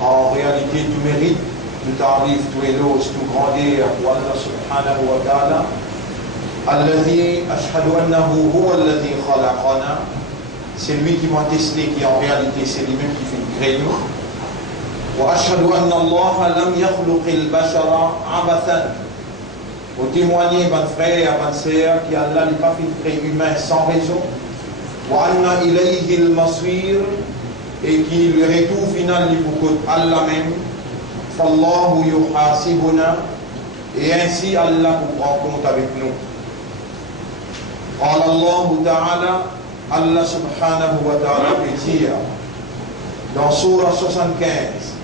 En réalité, tout mérite, tout arrive, tout éloge, tout grandeur pour Allah subhanahu wa ta'ala. Alladhi ashhadu annahu huwa alladhi khalaqana. C'est lui qui m'a testé, qui en réalité c'est lui-même qui fait créer nous. Wa ashhadu anna Allah lam yakhluqil bashara abathan. Au témoigner, mon frère et ma sœur, qu'Allah n'a pas fait créer humain sans raison. Wa anna ilayhi al-masir, et qui le retour final pour Allah même. Fallahu yuhasibuna, et ainsi Allah vous prend compte avec nous. قال الله تعالى, Allah subhanahu wa ta'ala peut dire dans Surah 75,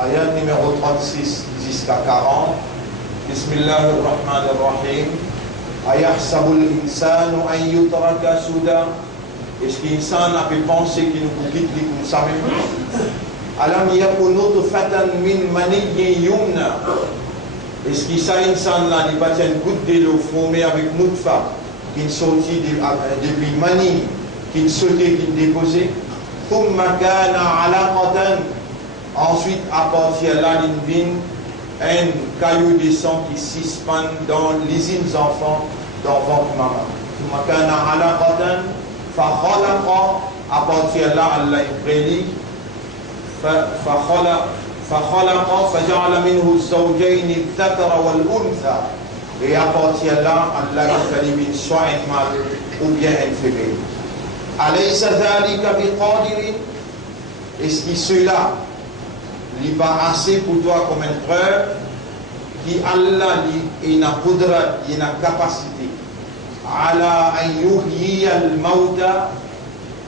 ayat numéro 36 jusqu'à 40, Bismillahir Rahmanir Rahim, Ayahsabul insanu an yutraka suda. Est-ce qu'insan a pu penser qu'il nous quitte comme ça même? Alam yakun nutfatan min maniyyin yumna. Est-ce qu'il s'agit d'insan là, il va une goutte de l'eau formée avec nutfa, qui sortit depuis mani, qui sautait, qui déposait. Thumma kana alaqatan. Ensuite, à partir de là, il vient un caillou de sang qui suspend dans les enfants dans votre maman. Thumma kana alaqatan. فخلق, à partir de là, Allah est prédit. فخلق فجعل منه الزوجين الذكر والأنثى. Et à partir de là, Allah a fait soit un mâle ou bien un féminin. أليس ذلك بقادر. Est-ce que cela n'est pas assez pour toi comme une preuve qui Allah il a qudrat, il a capacité ala an yuhyi al-mauta,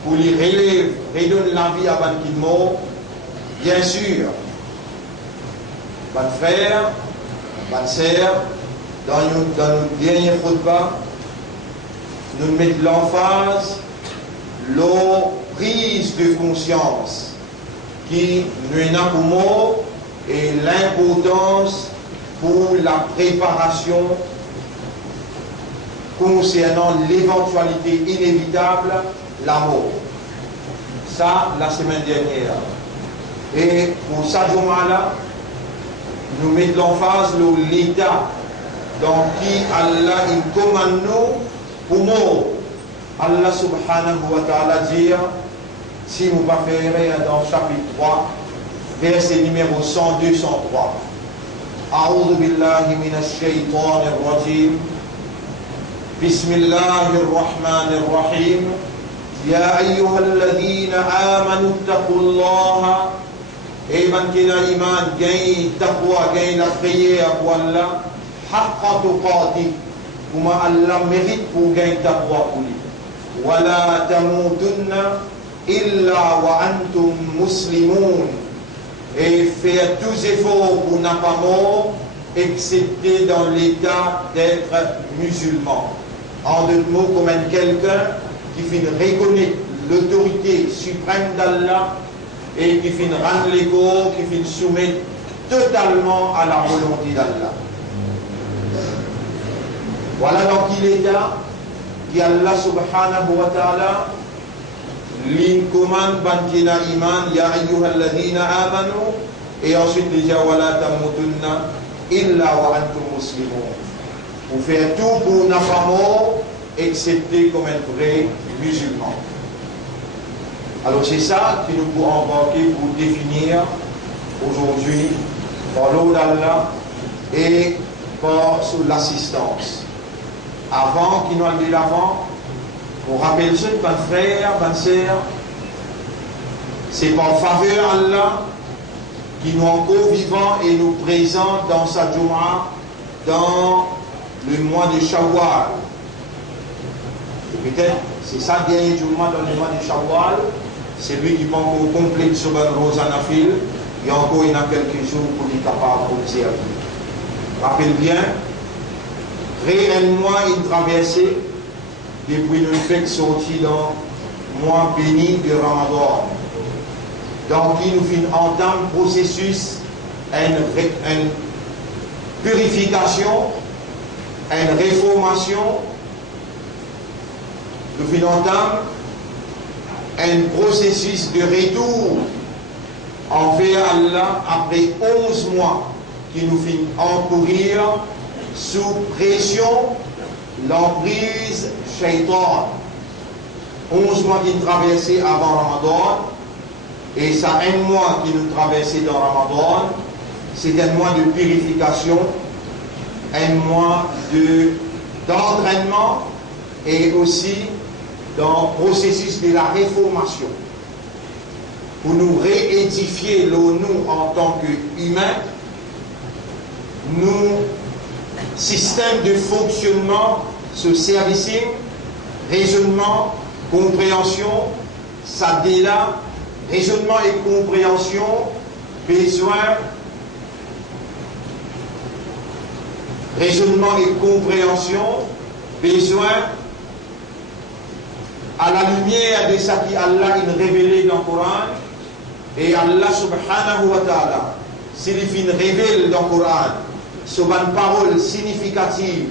pour lui redonner la vie avant qu'il meure? Bien sûr. Bon frère, bonne sœur, dans notre dernier khutbah, nous mettons l'emphase, la prise de conscience qui nous est pour mort et l'importance pour la préparation concernant l'éventualité inévitable, la mort. Ça, la semaine dernière. Et pour ça, jour-là, nous mettons l'emphase sur l'état dans qui Allah il commande nous pour mort. Allah subhanahu wa ta'ala dit, si vous préférez dans chapitre 3, verset numéro 102-103. A'udhu billahi minash shaytanir rajim. بسم الله الرحمن الرحيم يا أيها الذين آمنوا اتقوا الله إيمان كنا إيمان جاي تقوى جاي la prière pour Allah حق تقاته كما الله mérite pour gagner taqwa pour lui ولا تموتن إلا وأنتم مسلمون, et faire tous efforts pour n'a pas mort excepté dans l'état d'être musulman. En deux mots, comme quelqu'un qui finit reconnaître l'autorité suprême d'Allah et qui finit rendre les corps, qui finit soumettre totalement à la volonté d'Allah. Voilà dans quel état qu'Allah subhanahu wa ta'ala lui commande bankina iman ya ayyuhalladhina amanu, et ensuite il dit wala tamutunna illa wa antum muslimun. Pour faire tout pour n'a pas mort, excepté comme un vrai musulman. Alors c'est ça que nous pourrons embarquer pour définir aujourd'hui par l'eau d'Allah et par sous l'assistance. Avant qu'il nous en dit l'avant, pour rappeler ceux, bonnes frères, bonnes sœurs, c'est par faveur Allah qui nous encore vivants et nous présente dans sa Jumu'ah, dans le mois de Shawwal. Et peut-être, c'est ça le dernier Jumu'ah dans le mois de Shawwal, c'est lui qui va encore compléter sur le Rosanafil, et encore il y a quelques jours pour être capable d'observer. Rappelle bien, réellement il traversait depuis le fait sorti dans le mois béni de Ramadan. Donc il nous fait entame processus, une purification, une réformation, nous fait entame un processus de retour envers Allah après 11 mois qui nous fit encourir sous pression, l'emprise shaitan. 11 mois qui nous traversaient avant Ramadan, et ça un mois qui nous traversait dans Ramadan, c'est un mois de purification, un mois d'entraînement et aussi dans le processus de la réformation. Pour nous réédifier nous en tant qu'humains, nous, système de fonctionnement, ce servicing, raisonnement, compréhension, ça là, raisonnement et compréhension, besoin, raisonnement et compréhension, besoin, à la lumière de ce qui Allah a révélé dans le Coran, et Allah subhanahu wa ta'ala, s'il révèle dans le Coran, sur une parole significative,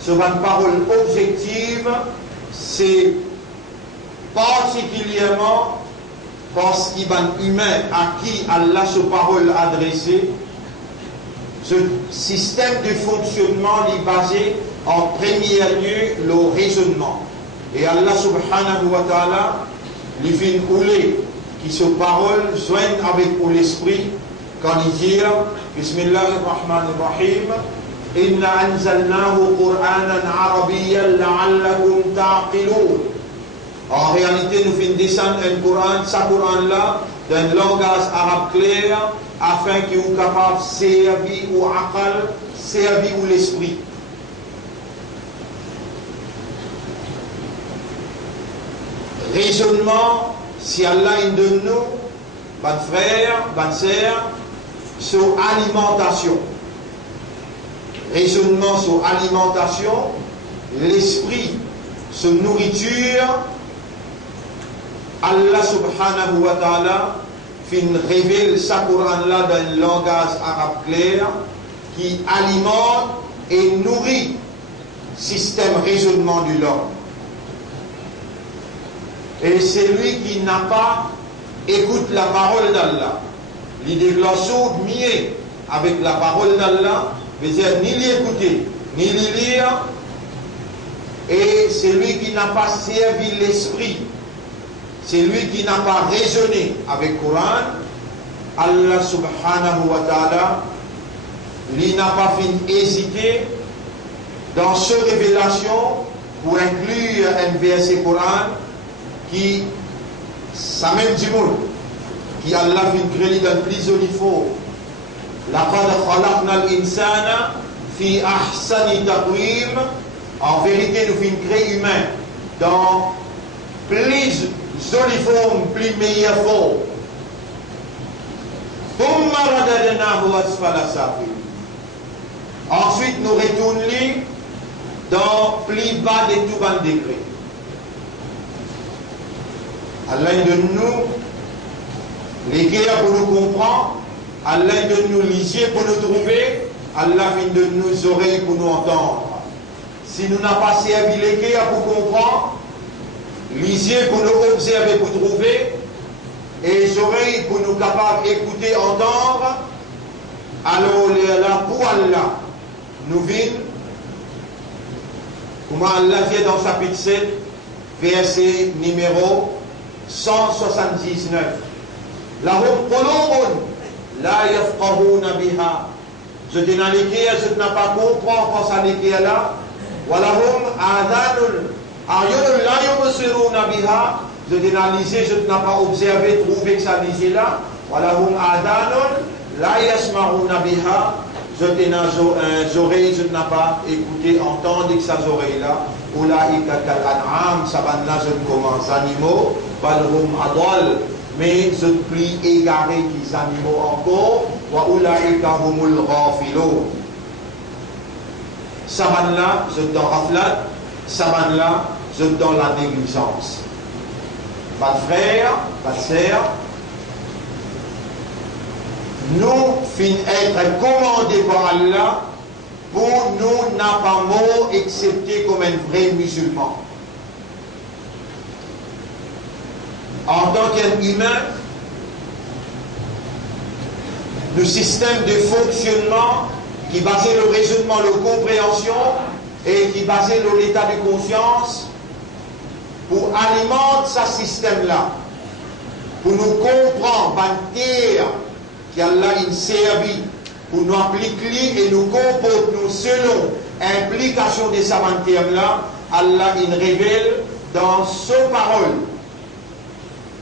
sur une parole objective, c'est particulièrement parce qu'il y a un humain à qui Allah sa parole adressée. Ce système de fonctionnement est basé en premier lieu le raisonnement. Et Allah subhanahu wa ta'ala, il fait une oulée qui se parole joigne avec l'esprit quand il dit Bismillahirrahmanirrahim Inna anzalnahu Qur'anan Arabiyyan la'allakum ta'qilun. En réalité, nous faisons descendre un Coran, ce Coran-là, d'un langage arabe clair, afin qu'il soit capable de servir au aqal, servir au l'esprit. Raisonnement, si Allah est de nous, bonne frère, bonne sœur, sur alimentation. Raisonnement sur alimentation, l'esprit, sur nourriture, Allah subhanahu wa ta'ala révèle sa Coran-là dans un langage arabe clair qui alimente et nourrit le système raisonnement de l'homme. Et celui qui n'a pas écoute la parole d'Allah, l'idée sourd mieux avec la parole d'Allah, veut dire ni l'écouter, ni le lire, et celui qui n'a pas servi l'esprit, celui qui n'a pas raisonné avec le Coran, Allah subhanahu wa ta'ala, lui n'a pas fait hésiter dans cette révélation pour inclure un verset Coran qui, ça même du monde, qui Allah fait créer dans plusieurs niveaux. Laqad khalaqna al-insana fi ahsani taqwim. En vérité, nous faisons créer humain dans plus jolie forme, plus meilleure forme. Ensuite, nous retournons dans plus bas de tout bas degré. Allah de nous les guerres pour nous comprendre, Allah de nous les yeux pour nous trouver, Allah de nous les oreilles pour nous entendre. Si nous n'avons pas servi les guerres pour comprendre, les yeux pour nous observer, pour trouver, et les oreilles pour nous capables d'écouter, entendre, alors là, pour Allah, nous vîmes, comment Allah vient dans chapitre 7, verset numéro 179. Lahum qulubun la yafqahuna biha. Je dis dans l'équerre, je n'ai pas compris quand ça l'équerre là. Walahum adhanun ayunun la yubsiruna biha. Je dis dans l'isée, je n'ai pas observé, trouvé que ça lisait là. Walahum adhanun la yasma'una biha. Je dis dans les oreilles, je n'ai pas écouté, entendu que ces oreilles là. Ulaika kal an'am, ça va là, je commence animaux. Balhum adwal, mais je plie égaré qui animaux encore. Wa ulaika humul ghafilun. Saban là, je donne raflat. Saban là, je donne la négligence. Pas de frère, pas de sœur. Nous finissons être commandés par Allah pour nous n'a pas mot accepté comme un vrai musulman. En tant qu'humain, le système de fonctionnement qui basait le raisonnement, la compréhension et qui basait l'état de conscience pour alimenter ce système-là, pour nous comprendre, bâtir qu'Allah a servi, pour nous appliquer et nous comporter nous selon l'implication de sa terme-là, Allah il révèle dans sa parole.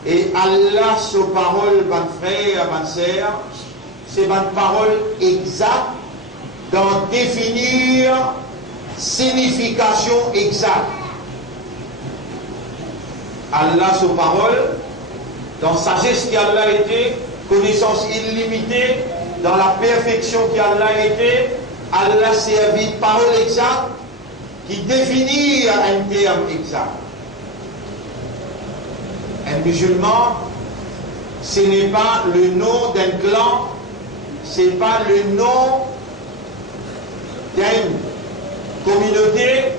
Et Allah, sa parole, mon frère, ma sœur, c'est une parole exacte dans définir signification exacte. Allah, sa parole, dans sagesse qui Allah a été, connaissance illimitée, dans la perfection qui Allah a été, Allah servi parole exacte qui définit un terme exact. Un musulman, ce n'est pas le nom d'un clan, ce n'est pas le nom d'une communauté,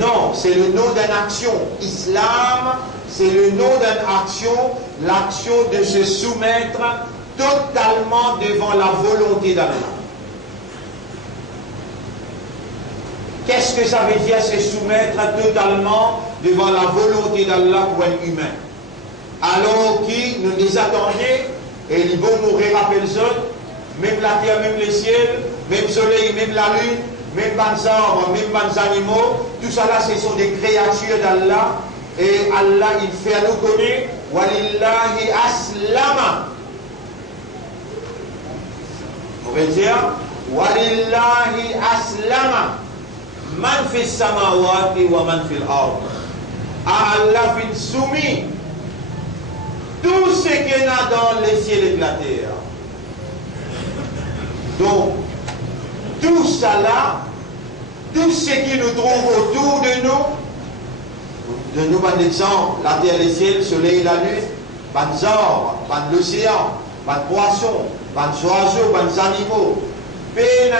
non, c'est le nom d'une action. Islam, c'est le nom d'une action, l'action de se soumettre totalement devant la volonté d'Allah. Qu'est-ce que ça veut dire se soumettre totalement devant la volonté d'Allah pour un humain? Alors qui nous les attendait, et ils vont mourir après les autres, même la terre, même les ciels, même le soleil, même la lune, même les arbres, même les animaux, tout ça là, ce sont des créatures d'Allah, et Allah, il fait à nous connaître, walillahi aslama. On va dire, walillahi aslama, man fi samawati wa man fi al-ard. À Allah fin soumis tout ce qu'il y a dans les ciels et la terre. Donc, tout ça là, tout ce qui nous trouve autour de nous, par exemple, la terre, les ciels, le soleil, la lune, les arbres, l'océan, les poissons, les oiseaux, les animaux, il n'y a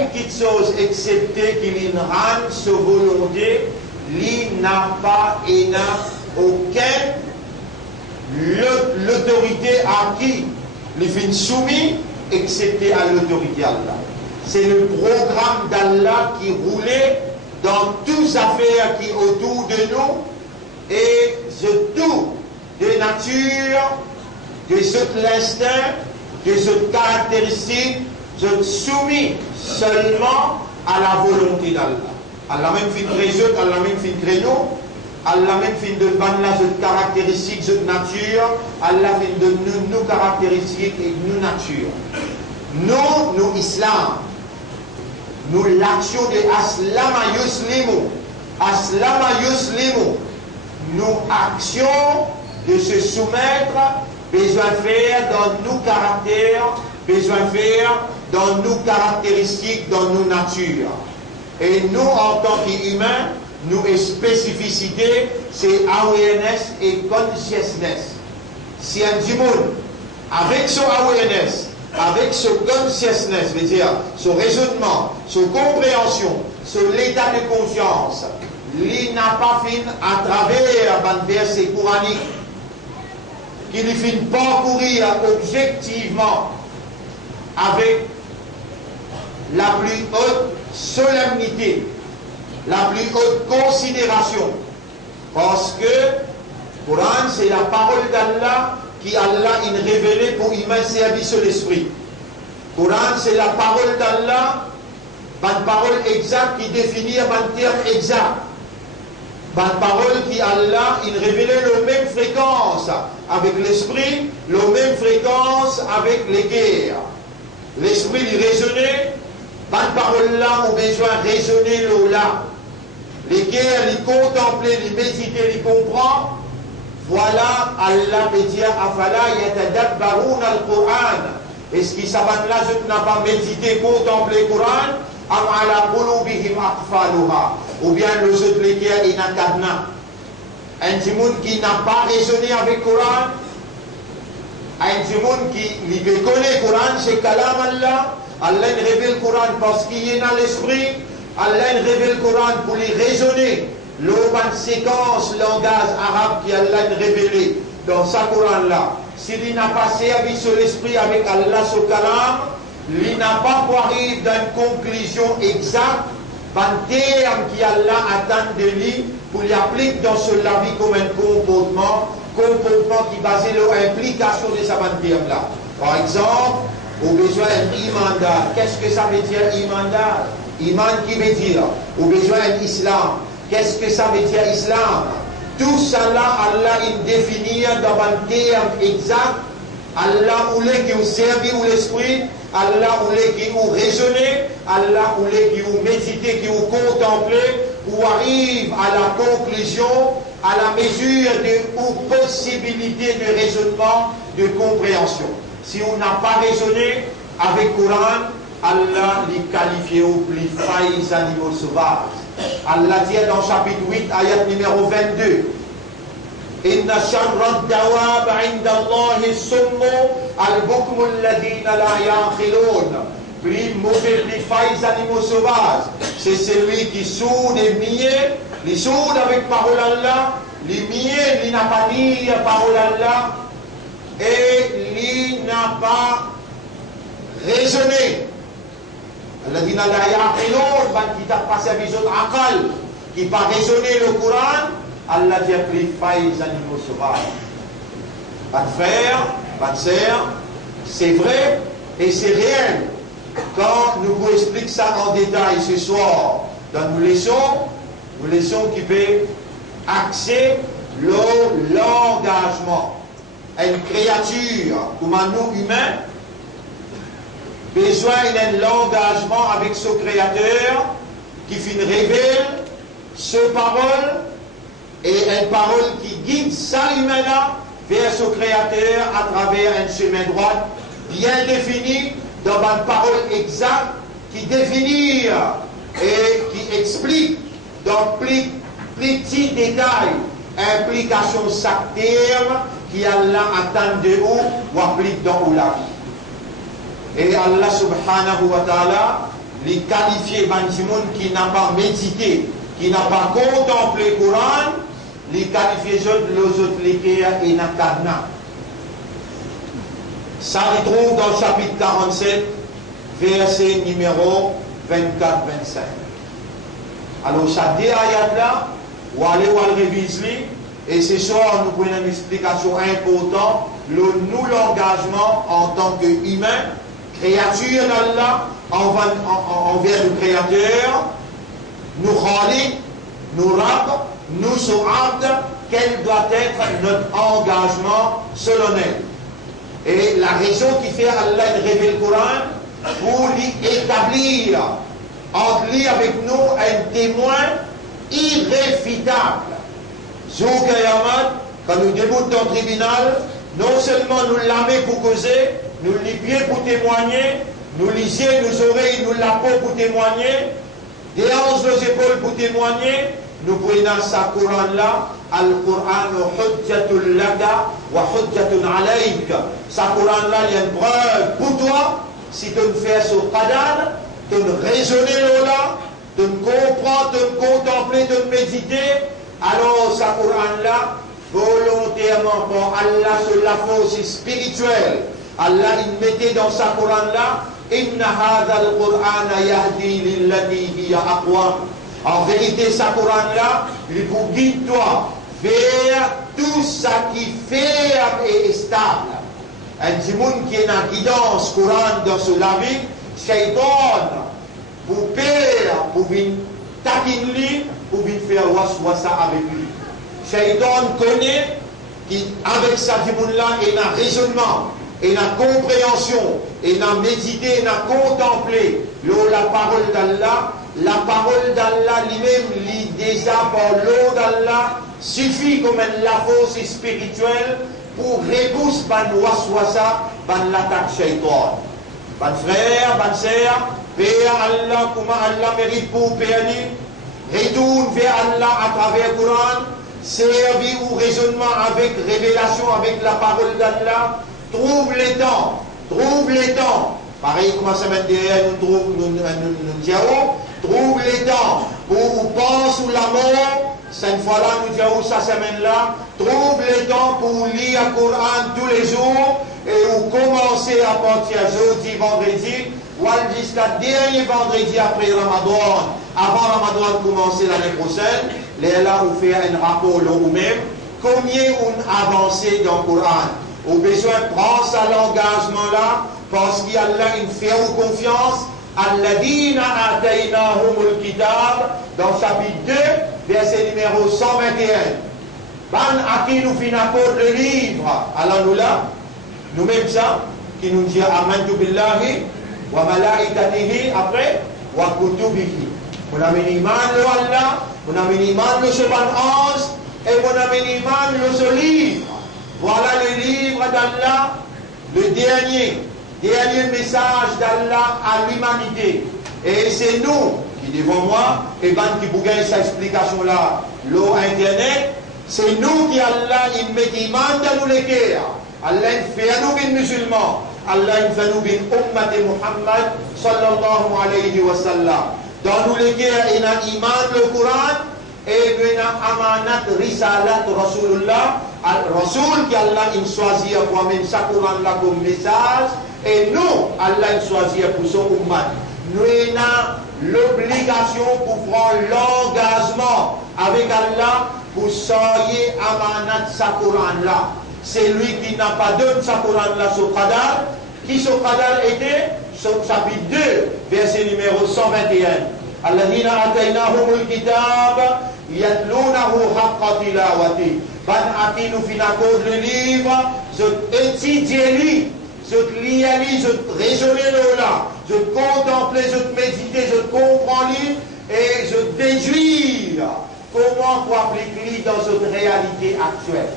une petite chose excepté qu'il rend sa volonté, il n'a pas et n'a aucune l'autorité à qui il fait soumis, excepté à l'autorité d'Allah. C'est le programme d'Allah qui roulait dans toutes les affaires qui autour de nous et de tout, de nature, de l'instinct, de caractéristiques, je soumis seulement à la volonté d'Allah. Allah même fait résoudre, Allah même fait créneau, Allah même fait de nos caractéristiques de nature, Allah fait de nos caractéristiques et nos nature. Nous, islam, nous l'action de aslama yuslimu, nous action de se soumettre, besoin de faire dans nos caractères, besoin de faire dans nos caractéristiques, dans nos natures. Et nous, en tant qu'humains, nous, spécificité, c'est awareness et consciousness. Si un monde, avec son awareness, avec son consciousness, c'est-à-dire son raisonnement, son compréhension, son état de conscience, il n'a pas fini à travers un verset coranique, qu'il finit parcourir objectivement avec la plus haute solennité, la plus haute considération, parce que le Coran c'est la parole d'Allah qui Allah a révélé pour humain service de l'esprit. Le Coran c'est la parole d'Allah, une parole exacte qui définit un terme exact. Une parole qui Allah a révélé la même fréquence avec l'esprit, la même fréquence avec les guerres. L'esprit il raisonnait, une parole là, on a besoin de raisonner là. Les guerres, les contempler, les méditer, les comprendre. Voilà, Allah peut dire, afala yatadabbarun al-Qur'an. Est-ce qu'ils savent là, je n'ai pas médité, contemplé le Coran, am ala qulubihim aqfaluha. Ou bien le autres les guerres, il n'a qu'adna. Un monde qui n'a pas raisonné avec le Coran, un monde qui connaît le Coran, c'est kalam Allah. Allah révèle le Coran parce qu'il est dans l'esprit. Allah révèle le Coran pour les raisonner. L'autre séquence langage arabe qui Allah révélé dans sa Coran là. s'il n'a pas servi sur l'esprit avec Allah sur Kalam, il n'a pas pu arriver dans une conclusion exacte, un terme qui Allah attend de lui pour l'appliquer dans la vie comme un comportement qui est basé sur l'implication de sa terme là. Par exemple, au besoin d'un imandal. Qu'est-ce que ça veut dire imandal? Iman qui veut dire, au besoin d'un islam. Qu'est-ce que ça veut dire islam? Tout ça là, Allah il définit dans un terme exact. Allah voulait qu'il servi ou l'esprit, Allah voulait qu'il raisonner, Allah voulait qu'il méditer, qu'il contempler, pour arriver à la conclusion, à la mesure de possibilité de raisonnement, de compréhension. Si on n'a pas raisonné avec le Coran, Allah les qualifie au plus faillis animaux sauvages. Allah dit dans chapitre 8, ayat numéro 22. إن شر الدواب عند الله الصم البكم الذين لا يعقلون. Plus mauvais les failles animaux sauvages, c'est celui qui sourde et mieux, les sourde avec parole Allah, les mieux, il n'a pas dit parole Allah, et il n'a pas raisonné. الذين لا يعقلون, qui t'a pas servi d'autres aqal, qui n'a pas raisonné le Coran. Allah dit les failles animaux sauvages. Pas de frère, pas de sœur, c'est vrai et c'est réel. Quand nous vous expliquons ça en détail ce soir dans nos leçons qui peuvent axer l'engagement. Une créature comme nous humains, besoin d'un engagement avec ce créateur qui fait révèle ce parole. Et une parole qui guide ça humain-là vers ce créateur à travers un chemin droit bien défini, dans une parole exacte qui définit et qui explique dans plus petits détails implication chaque terme qui Allah attend de vous ou applique dans la vie. Et Allah subhanahu wa ta'ala les qualifié d'un qui n'a pas médité, qui n'a pas contemplé le Coran, les qualifiés de l'autre et Nakadna. Ça retrouve dans le chapitre 47, verset numéro 24-25. Alors, ça dit ayat là, ou aller ou réviser, et ce soir, nous prenons une explication importante, nous l'engagement en tant qu'humain, créature d'Allah, envers le Créateur, nous Khalik, nous Rab, nous Sou'abd, quel doit être notre engagement solennel. Et la raison qui fait Allah révéler le Coran, pour lui établir entre lui avec nous un témoin irréfutable. Jour Kayamat, quand nous débutons dans le tribunal, non seulement nous l'âmes pour causer, nous les pieds pour témoigner, nous les yeux, nos oreilles, nous la peau pour témoigner, des hanches, nos épaules pour témoigner, nous prenons sa Coran là, Al-Quran hujjatul laka wa hujjatun alayk. Sa Coran là, il y a une preuve pour toi, si tu ne fais ce qadar, tu ne raisonner là, tu ne comprends, tu ne contempler, tu ne méditer, alors sa Coran là, volontairement pour Allah sur la force spirituelle, Allah il mettait dans sa Coran là, Inna hadha al-Qur'ana yahdi lillati hiya aqwa. En vérité, sa Coran là, il vous guide toi vers tout ça qui fait et est stable. Un petit monde qui est en guidance Coran dans ce vie, Shaitan, pour père, pour venir taquiner, pour venir faire waswasa avec lui. Shaitan connaît qu'avec sa petit monde là, il y a un raisonnement, il y a une compréhension, il y a méditer, il y a contempler la parole d'Allah. La parole d'Allah lui-même, déjà par l'eau d'Allah, suffit comme la force spirituelle pour repousser ban waswasa, ban l'attaque shaitan. Ban frère, ban sœur, Père Allah, comment Allah mérite pour payer, retourne vers Allah à travers le Coran, servi ou raisonnement avec révélation, avec la parole d'Allah, trouve les temps. Pareil, comment ça met derrière, nous disons, trouve les temps pour penser ou la mort. Cette fois-là, nous disons, ça semaine-là, trouve le temps pour lire le Coran tous les jours et vous commencez à partir jeudi, vendredi, ou jusqu'à dernier vendredi après Ramadan, avant Ramadan commencer l'année prochaine, là vous faites un rapport vous-même, combien on avancé dans le Coran. Vous avez besoin de prendre ça l'engagement là, parce qu'il y a là une ferme confiance. Alladina ataynahumul kitab, dans le chapitre 2, verset numéro 121. Ban à qui nous finissons le livre, alors nous là, nous-mêmes ça, qui nous dit amantu billahi, wa malaikatihi, après, wa kutubihi. On a mis iman le Allah, on a mis iman le Subhan 11, et on a mis iman le livre. Voilà le livre d'Allah, le dernier message d'Allah à l'humanité. Et c'est nous qui devons moi, et ben qui pour gagner cette explication-là, l'eau Internet, c'est nous qui Allah il met iman dans nous les cœurs. Allah il fait nous des musulmans. Allah il fait nous des ummat de Muhammad sallallahu alayhi wa sallam. Dans nous les cœurs, il y a iman le Coran et il y a amanat risalat Rasulullah. Rasul qui Allah il choisit pour amener sa Coran là comme message. Et nous, Allah il choisit pour son ummat. Nous avons l'obligation pour prendre l'engagement avec Allah pour soyer amanat sa Coran là. C'est lui qui n'a pas donné sa Coran là sur Qadar. Qui sur Qadar était? Sur chapitre 2, verset numéro 121. Alladhina ataynahumul kitab yatlunahu haqqa tilawati. Ban aki nous finakod le livre, je étudie, je lis, je raisonne là, je contemple, je médite, je comprends et je déduis comment pour appliquer dans cette réalité actuelle.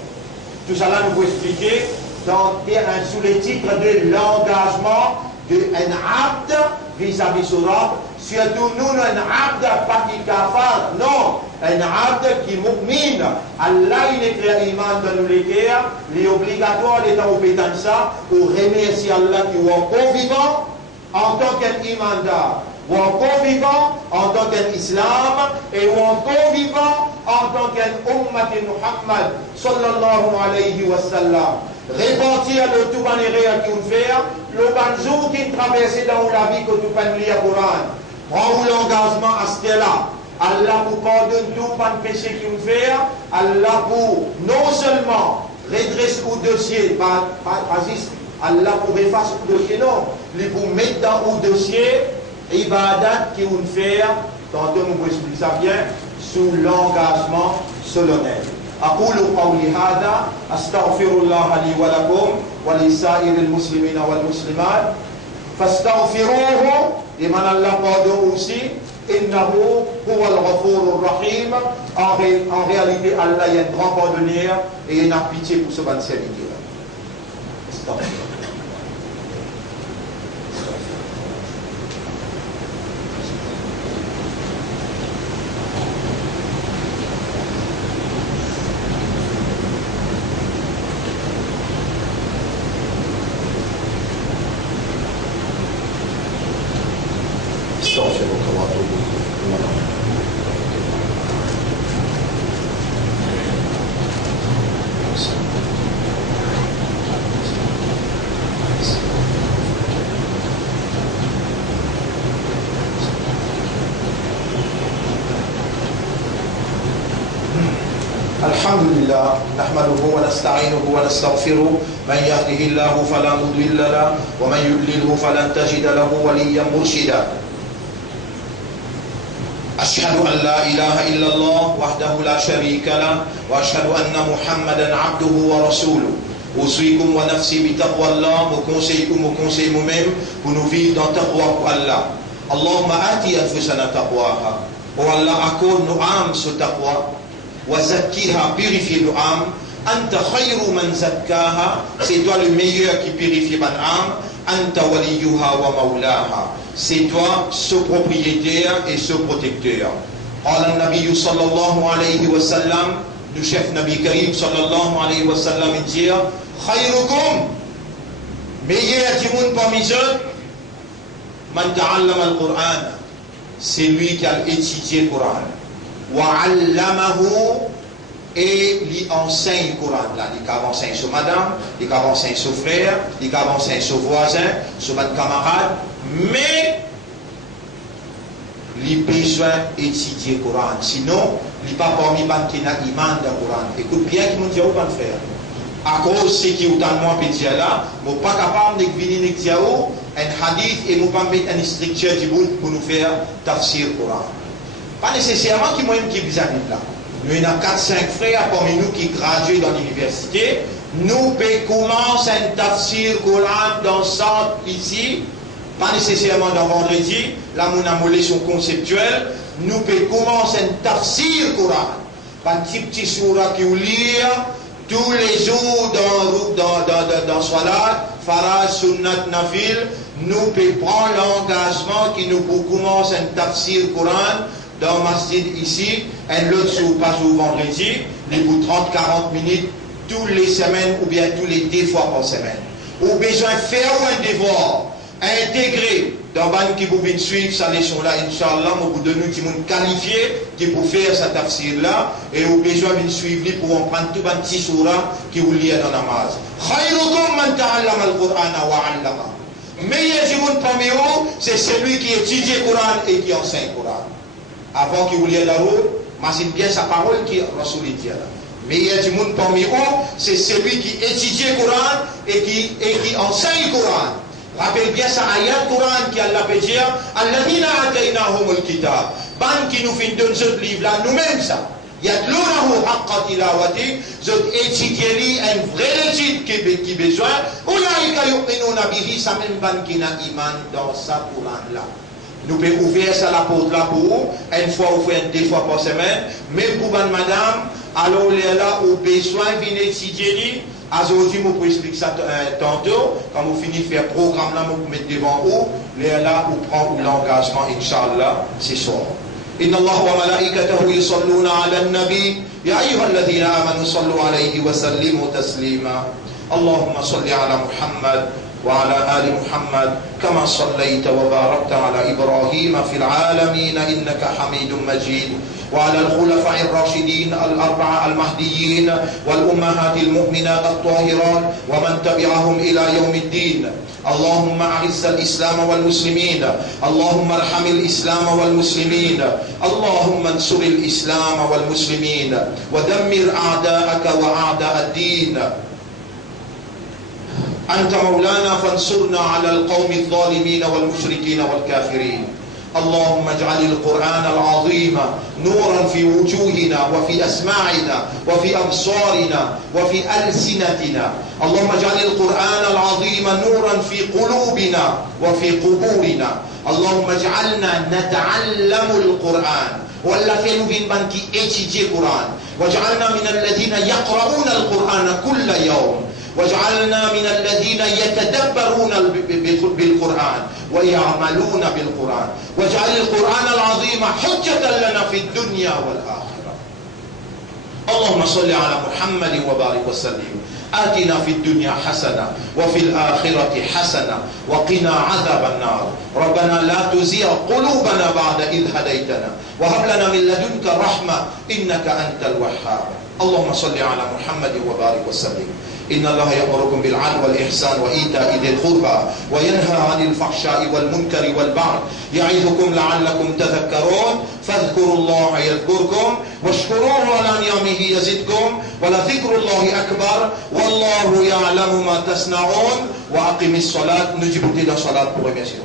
Tout cela nous faut expliquer sous le titre de l'engagement d'un abd vis-à-vis son Rabb. Surtout nous, un abd pas qui kafar, non, un abd qui mu'min. Allah il écrit iman dans nous les cœurs, il est obligatoire d'être obéissant ça pour remercier Allah qui est encore vivant en tant qu'imandar, ou encore vivant en tant qu'islam, et ou encore vivant en tant qu'ummat Muhammad sallallahu alayhi wa sallam. Répartir de tout manière qui nous fait, le jour qui traverse dans la vie que tu peux lire le Coran. Prends l'engagement à ce là. Allah pour pardonner tout le péché qui nous fait, Allah pour non seulement redresser au dossier, pas juste Allah pour effacer le dossier, non, mais pour mettre dans le dossier, ibadat qui nous fait, tantôt nous expliquer ça bien, sous l'engagement solennel. أقول قولي هذا أستغفر الله لي ولكم ولسائر المسلمين والمسلمات فاستغفروه لمن الله pardonne aussi إنه هو الغفور الرحيم. En réalité Allah est un grand pardonneur et il a pitié pour ce bon serviteur. الحمد لله نحمده ونستعينه ونستغفره من يهده الله فلا مضل له ومن يضلله فلن تجد له وليا مرشدا. أشهد أن لا إله إلا الله وحده لا شريك له وأشهد أن محمدا عبده ورسوله. أوصيكم ونفسي بتقوى الله. وكونسيكم وكونسي moi-même pour nous vivre dans taqwa pour Allah. اللهم آتي أنفسنا تقواها. Oh Allah, accorde nos âmes ce taqwa. وزكيها, purifie nos âmes. أنت خير من زكاها, c'est toi le meilleur qui purifie mon âme. أنت وليها ومولاها, c'est toi ce propriétaire et ce protecteur. قال النبي صلى الله عليه وسلم, le chef Nabi Karim صلى الله عليه وسلم dit خيركم, meilleur du monde parmi eux, من تعلم القرآن, c'est lui qui a étudié le Coran. وعلمه, et il enseigne le Coran là. Il enseigne sur madame, il enseigne sur frère, il enseigne sur voisin, sur votre camarade, mais il a besoin d'étudier le Coran. Sinon, il n'est pas parmi les gens qui ont iman dans le Coran. Écoute bien qui m'ont dit où pas faire. À cause de ce qui est autant de moi petit là, je ne suis pas capable de venir dire un hadith et je ne pas mettre un instructeur pour nous faire tafsir le Coran. Pas nécessairement qui moi qui vous habite là. Nous avons 4-5 frères parmi nous qui graduent dans l'université. Nous pouvons commencer un tafsir Coran dans le centre ici. Pas nécessairement dans vendredi. Là, nous avons une leçon conceptuelle. Nous pouvons commencer un tafsir Coran. Pas un petit surah qui vous lire tous les jours dans Salat, Faraj, Sunnat, Nafil. Nous pouvons prendre l'engagement qui nous peut commencer un tafsir Coran dans le masjid ici, un autre jour, pas jour vendredi, les bouts 30-40 minutes, toutes les semaines ou bien tous les 2 fois par semaine. Ou besoin de faire un devoir, intégrer dans le banque qui vous venez suivre cette leçon-là, Inch'Allah, au bout de nous, qui m'ont qualifié, qui pour faire cette tafsir-là, et au besoin de suivre pour en prendre tout un petit surah qui vous lit dans la namaz. Khayrukum man ta'allama al-Qur'ana wa 'allama. Meilleur du monde parmi vous, c'est celui qui étudie le Coran et qui enseigne le Coran. Avant qu'il vous lise la roue, imagine bien sa parole qui Rasoul dit là. Meilleur du monde parmi vous, c'est celui qui étudie le Coran et qui enseigne le Coran. Rappelle bien ça ayat Coran qui Allah peut dire Alladhina ataynahumul kitab. Ban qui nous fait donner ce livre là, nous-mêmes ça. Yatlunahu haqqa tilawati, zot étudier un vrai étude qui besoin. Ulaika yu'minuna bihi, ça même ban qui n'a iman dans sa Coran là. Nous pouvons ouvrir ça la porte là pour vous, une fois ou 2 fois par semaine, même pour madame, alors là, au besoin de venir étudier. Aujourd'hui, je vous expliquer ça tantôt. Quand vous finissez de faire le programme là, vous mettez devant vous, là, vous prenez l'engagement, Inch'Allah, ce soir. إن الله وملائكته يصلون على النبي يا أيها الذين آمنوا صلوا عليه وسلموا تسليما اللهم صل على محمد وعلى آل محمد كما صليت وباركت على إبراهيم في العالمين إنك حميد مجيد وعلى الخلفاء الراشدين الأربعة المهديين والأمهات المؤمنات الطاهرات ومن تبعهم إلى يوم الدين اللهم أعز الإسلام والمسلمين اللهم ارحم الإسلام والمسلمين اللهم انصر الإسلام والمسلمين ودمر أعداءك وأعداء الدين أنت مولانا فانصرنا على القوم الظالمين والمشركين والكافرين اللهم اجعل القرآن العظيم نورا في وجوهنا وفي أسماعنا وفي أبصارنا وفي ألسنتنا اللهم اجعل القرآن العظيم نورا في قلوبنا وفي قبورنا اللهم اجعلنا نتعلم القرآن ولا في من كي étudie القرآن واجعلنا من الذين يقرؤون القرآن كل يوم واجعلنا من الذين يتدبرون بالقرآن ويعملون بالقرآن واجعل القرآن العظيم حجة لنا في الدنيا والآخرة اللهم صل على محمد وبارك وسلم آتنا في الدنيا حسنة وفي الآخرة حسنة وقنا عذاب النار ربنا لا تزيغ قلوبنا بعد إذ هديتنا وهب لنا من لدنك رحمة إنك أنت الوهاب اللهم صل على محمد وبارك وسلم إن الله يأمركم بالعدل والإحسان وإيتاء ذي القربى وينهى عن الفحشاء والمنكر والبغي يعظكم لعلكم تذكرون فاذكروا الله يذكركم واشكروه على نعمه يزدكم ولذكر الله أكبر والله يعلم ما تصنعون وأقم الصلاة نجيب إلى صلاة pour remercier